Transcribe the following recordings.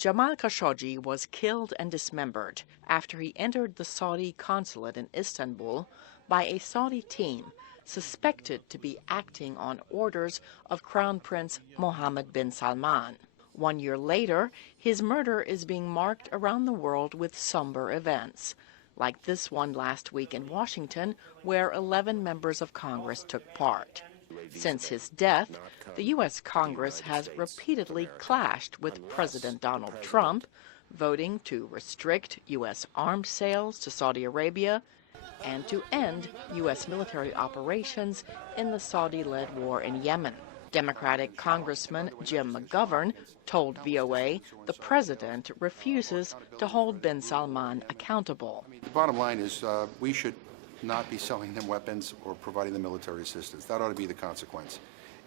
Jamal Khashoggi was killed and dismembered after he entered the Saudi consulate in Istanbul by a Saudi team suspected to be acting on orders of Crown Prince Mohammed bin Salman. 1 year later, his murder is being marked around the world with somber events, like this one last week in Washington, where 11 members of Congress took part. Since his death, the U.S. Congress has repeatedly clashed with President Donald Trump, voting to restrict U.S. arms sales to Saudi Arabia and to end U.S. military operations in the Saudi-led war in Yemen. Democratic Congressman Jim McGovern told VOA the president refuses to hold bin Salman accountable. The bottom line is we should not be selling them weapons or providing them military assistance. That ought to be the consequence.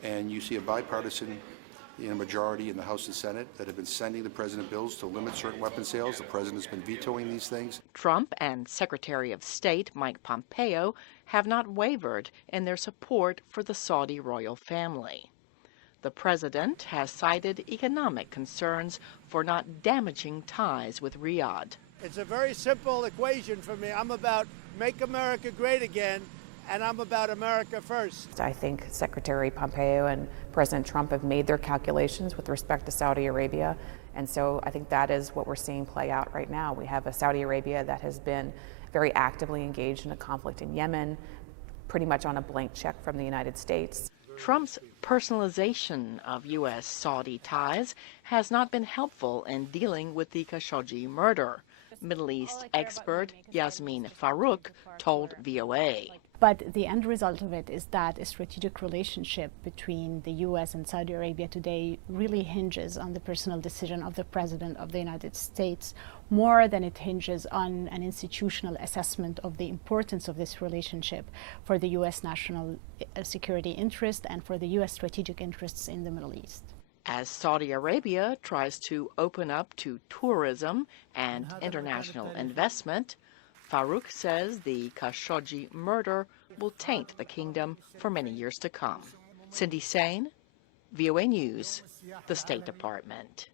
And you see a bipartisan majority in the House and Senate that have been sending the president bills to limit certain weapon sales. The president has been vetoing these things. Trump and Secretary of State Mike Pompeo have not wavered in their support for the Saudi royal family. The president has cited economic concerns for not damaging ties with Riyadh. It's a very simple equation for me. I'm about make America great again, and I'm about America first. I think Secretary Pompeo and President Trump have made their calculations with respect to Saudi Arabia, and so I think that is what we're seeing play out right now. We have a Saudi Arabia that has been very actively engaged in a conflict in Yemen, pretty much on a blank check from the United States. Trump's personalization of U.S.-Saudi ties has not been helpful in dealing with the Khashoggi murder. Middle East expert Yasmin Farouk told VOA. But the end result of it is that a strategic relationship between the U.S. and Saudi Arabia today really hinges on the personal decision of the President of the United States more than it hinges on an institutional assessment of the importance of this relationship for the U.S. national security interest and for the U.S. strategic interests in the Middle East. As Saudi Arabia tries to open up to tourism and international investment, Farouk says the Khashoggi murder will taint the kingdom for many years to come. Cindy Saine, VOA News, the State Department.